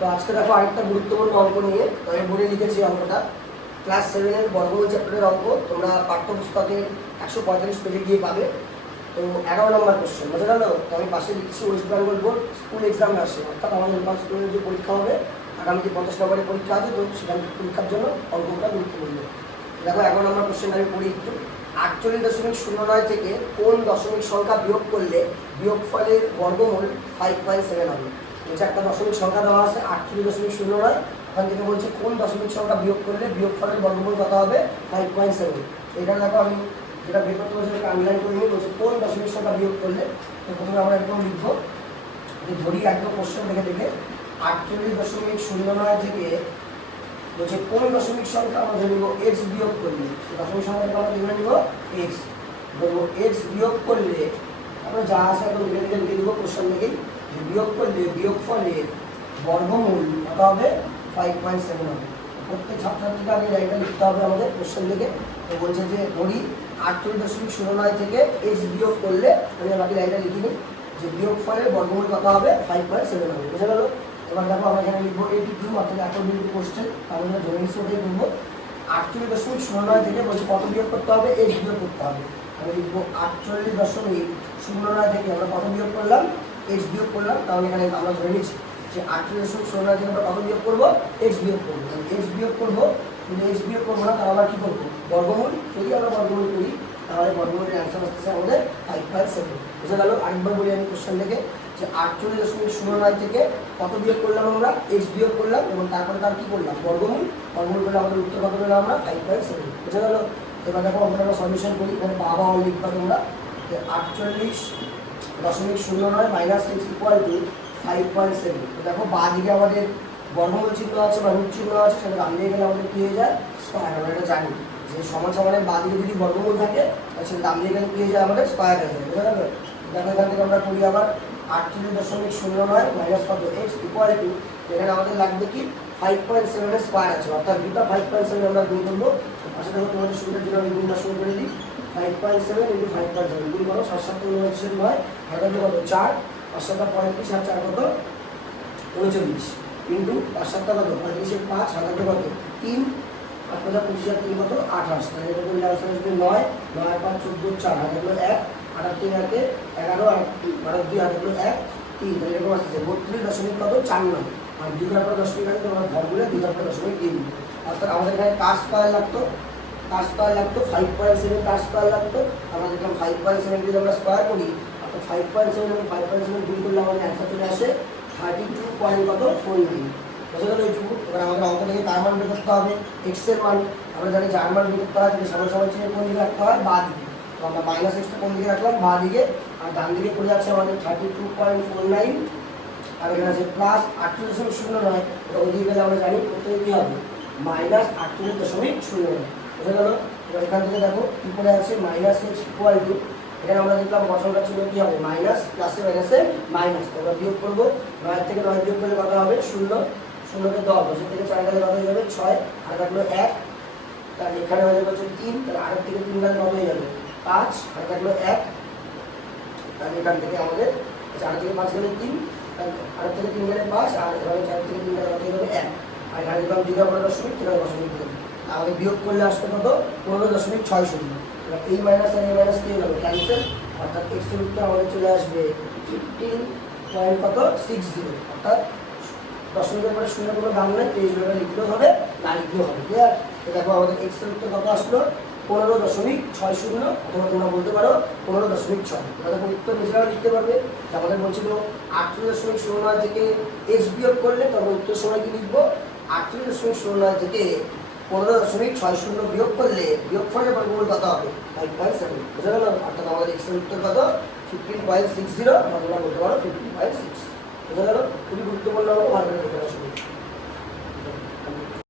তো আজকে দেখো আরেকটা গুরুত্বপূর্ণ অঙ্ক নিয়ে আমি বলে লিখেছি অঙ্কটা ক্লাস 7-এর বর্গমূল চ্যাপ্টারের অঙ্ক। তোমরা পাঠ্যপুস্তকের 145 পেজে গিয়ে পাবে। তো 11 নম্বর কোশ্চেন বোঝা গেল। তো আমি পাশে লিখছি West Bengal board school exam আসছে, অর্থাৎ আমাদের লোকাল স্কুলের যে পরীক্ষা হবে আগামী যে 50 নম্বরের পরীক্ষা আছে, তো সেখান পরীক্ষার জন্য অঙ্কটা গুরুত্বপূর্ণ। দেখো 11 নম্বর কোশ্চেন আমি পড়ি একটু। 48.09 থেকে কোন দশমিক সংখ্যা বিয়োগ করলে বিয়োগফলের বর্গমূল 5.7 হবে। বলছে একটা দশমিক সংখ্যা দেওয়া আছে 48.09, ওখান থেকে বলছে কোন দশমিক সংখ্যা বিয়োগ করলে বিয়োগফলের বর্গমূল কত হবে 5.7। এটা দেখো আমি যেটা বের করতে বলছি সেটা আন্ডারলাইন করে নিয়ে বলছে কোন দশমিক সংখ্যা বিয়োগ করলে। তো প্রথমে আমরা একদম লিখবো যে ধরি একদম কোশ্চেন দেখে 48.09 থেকে বলছে কোন দশমিক সংখ্যা আমরা ধরে নিব এক্স বিয়োগ করলে, দশমিক সংখ্যাটা আমরা ধরে নিব এক্স। বলবো এক্স বিয়োগ করলে আমরা যা আছে একদম লিখে দেবো কোশ্চেন দেখেই, যে বিয়োগ করলে বিয়োগফলের বর্গমূল কত হবে 5.7 হবে। প্রত্যেক ছাত্রছাত্রীকে আগে লাইনটা লিখতে হবে আমাদের কোশ্চেন দেখে। তো বলছে যে ধরি 48.09 থেকে এক্স বিয়োগ করলে আমি বাকি লাইনটা লিখে নিই যে বিয়োগফলের বর্গমূল কত হবে 5.7 হবে। বুঝা গেল? এবার দেখো আমরা এখানে লিখবো এটি টু, অর্থাৎ এত বিন্দু কোশ্চেন তাহলে আমরা ধরে নিচ্ছি ওটাই করবো। 48.09 থেকে বলছে কত বিয়োগ করতে হবে, এক্স বিয়োগ করতে হবে। আমি লিখবো 48.09 থেকে আমরা কত বিয়োগ করলাম, এক্স বিয়োগ করলাম। তাহলে এখানে আমরা ধরে নিচ্ছি যে 48.09 থেকে আমরা কত বিয়োগ করবো, এক্স বিয়োগ করবো। এক্স বিয়োগ করবো, কিন্তু এক্স বিয়োগ করবো না, তাহলে আমরা কী করবো বর্গমূল। যদি আমরা বর্গমূল করি তাহলে বর্গমূলের অ্যান্সার আসতেছে আমাদের 5.7। বুঝা গেল? আরেকবার বলি আমি কোশ্চেন থেকে যে 48.09 থেকে কত বিয়োগ করলাম আমরা, এক্স বিয়োগ করলাম, এবং তারপরে তার কী করলাম বর্গমূল। বর্গমূল করলে আমাদের উত্তর কত পেলাম আমরা 5.7। বুঝা গেল? এবার দেখো আমরা সলিউশন করি। এখানে বাবা লিখবা তোমরা যে 48.09 মাইনাস এক্স ইকুয়াল টু 5.7। দেখো বা দিকে আমাদের বর্গমূল চিহ্ন আছে বা রুট চিহ্ন আছে, সেটা ডান দিকে গেলে আমাদের কী হয়ে যায় স্কোয়ার। আমরা এটা জানি যে সমান সমানের বা দিকে যদি বর্গমূল থাকে তাহলে সেটা ডান দিকে গেলে কী হয়ে যায় আমাদের স্কোয়ার হয়ে যায়। বুঝা গেল? দেখো এখান থেকে আমরা করি আবার 48.09 মাইনাস কত এক্স ইকুয়াল টু, এখানে আমাদের লাগবে কি 5.7 এর স্কোয়ার আছে, অর্থাৎ দুটো 5.7 আমরা গুণ করবো। পাশে দেখো তোমাদের সুবিধার জন্য আমি গুণটা শুরু করে দিই। 5.7 ইন্টু 5.7 গুণ করো, 7 7 9 হাজার কত 4, 5 7 35 আর 4 কত 39, ইন্টু 5 7 কত 35 5 হাজার কত 3, 5 5 25 আর 3 কত 28। তাহলে এটা করলে আনসার আসবে 9, 9 5 14 4 হাজার 1, 8 3 11 আর 12 2 হাজার 1 3। তাহলে এরকম আসছে 32.49। আর 2 তারপরে দশমিক আছে তোমরা ঘরগুলো 2 তারপরে দশমিক দিয়ে দিবে। অর্থাৎ আমাদের এখানে কার স্কোয়ার লাগতো 5.7 কার স্কোয়ার লাগতো। আমরা দেখলাম 5.7 যদি আমরা স্কোয়ার করি, অর্থাৎ 5.7 এবং 5.7 গুণ করলে আমাদের অ্যান্সার চলে আসে 32.49। বোঝা গেল এইটুকু? এবার আমাদের অঙ্ক থেকে তার মান বের করতে হবে, এক্স এর মান। আমরা জানি যার মান বের করতে হয় যদি সমান সমান চিহ্ন কোন দিকে রাখতে হয়, বা দিকে। তো আমরা মাইনাস এক্সটা কোন দিকে রাখলাম, বা দিকে। আর ডান দিকে পড়ে যাচ্ছে আমাদের 32.49। আর এখানে আছে প্লাস 48.09, এটা ওইদিকে গেলে আমরা জানি প্রত্যেকে কী হবে মাইনাস 48.09। বোঝা গেল? এবার এখান থেকে দেখো কী করে আছে মাইনাস এক্স ইকুয়াল টু, এখানে আমরা দেখলাম বসানোটা ছিল কী হবে মাইনাস, প্লাসে মাইনাসে মাইনাস। তো আমরা বিয়োগ করবো, 9 থেকে 9 বিয়োগ করলে কত হবে 0, 0কে 10, 10 থেকে 4 গেলে কত হয়ে যাবে 6, আর থাকলো 1, তাহলে এখানে হয়ে যাবে 3, তাহলে 8 থেকে 3 গেলে কত হয়ে যাবে 5, আর থাকলো 1, তাহলে এখান থেকে আমাদের 4 থেকে 5 গেলে 3, 8 থেকে 3 গেলে 5, আর এখানে 4 থেকে 3 গেলে কত হয়ে যাবে 1, আর এখানে দেখলাম 2 দশমিক 3 দশমিক দেবে। আমাদের বিয়োগ করলে আসবে কত 15.60। এবার এই মাইনাস আর এই মাইনাস কি হয়ে যাবে ক্যান্সেল, অর্থাৎ এক্স এর উত্তর আমাদের চলে আসবে 15.60। অর্থাৎ দশমিকের পরে শূন্য কোনো দাম নেই, 23 লিখলেও হবে না লিখলেও হবে। ক্লিয়ার? তো দেখো আমাদের এক্স এর উত্তর কত আসলো 15.60, অথবা তোমরা বলতে পারো 15.6। এবার দেখো উত্তর নিজেরাও লিখতে পারবে। আমাদের বলছিল 48.09 থেকে এক্স বিয়োগ করলে তখন উত্তর সময় কি লিখবো 48.09 থেকে 15.60 বিয়োগ করলে বিয়োগফলের বর্গমূল কত হবে 5.7। বুঝা গেল? অর্থাৎ আমাদের এক্স এর উত্তর কত 15.60, বা তোমরা বলতে পারো 15.6। বুঝা গেল? খুবই গুরুত্বপূর্ণ, ভালো করে দেখে আসবে।